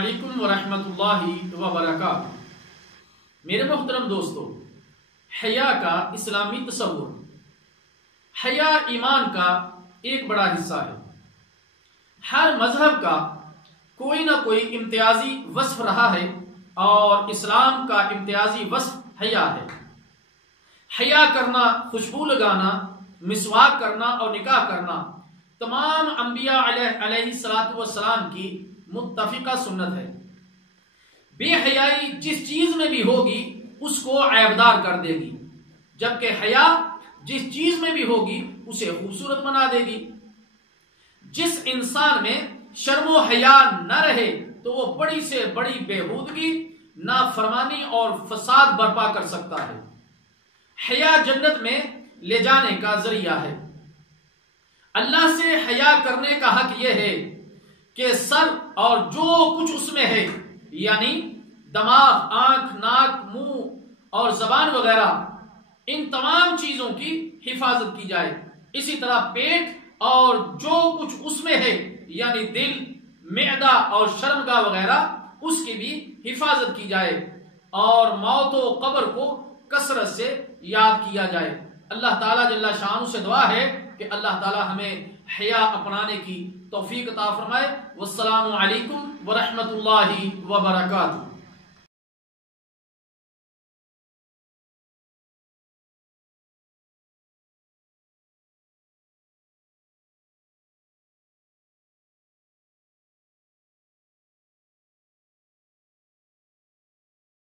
علیکم ورحمۃ اللہ وبرکاتہ۔ میرے محترم دوستو، حیا کا اسلامی تصور۔ حیا ایمان کا ایک بڑا حصہ ہے۔ ہر مذہب کا کوئی نہ کوئی امتیازی وصف رہا ہے اور اسلام کا امتیازی وصف حیا ہے۔ حیا کرنا، خوشبو لگانا، مسواک کرنا اور نکاح کرنا تمام انبیاء علیہ الصلوۃ والسلام کی متفقہ سنت ہے۔ بے حیائی جس چیز میں بھی ہوگی اس کو عیبدار کر دے گی، جبکہ حیا جس چیز میں بھی ہوگی اسے خوبصورت بنا دے گی۔ جس انسان میں شرم و حیا نہ رہے تو وہ بڑی سے بڑی بےہودگی، نافرمانی اور فساد برپا کر سکتا ہے۔ حیا جنت میں لے جانے کا ذریعہ ہے۔ اللہ سے حیا کرنے کا حق یہ ہے کہ سر اور جو کچھ اس میں ہے، یعنی دماغ، آنکھ، ناک، منہ اور زبان وغیرہ، ان تمام چیزوں کی حفاظت کی جائے۔ اسی طرح پیٹ اور جو کچھ اس میں ہے، یعنی دل، معدہ اور شرمگاہ وغیرہ، اس کی بھی حفاظت کی جائے، اور موت و قبر کو کثرت سے یاد کیا جائے۔ اللہ تعالیٰ جل شانہ سے دعا ہے کہ اللہ تعالیٰ ہمیں حیا اپنانے کی توفیق عطا فرمائے۔ والسلام علیکم ورحمۃ اللہ وبرکاتہ۔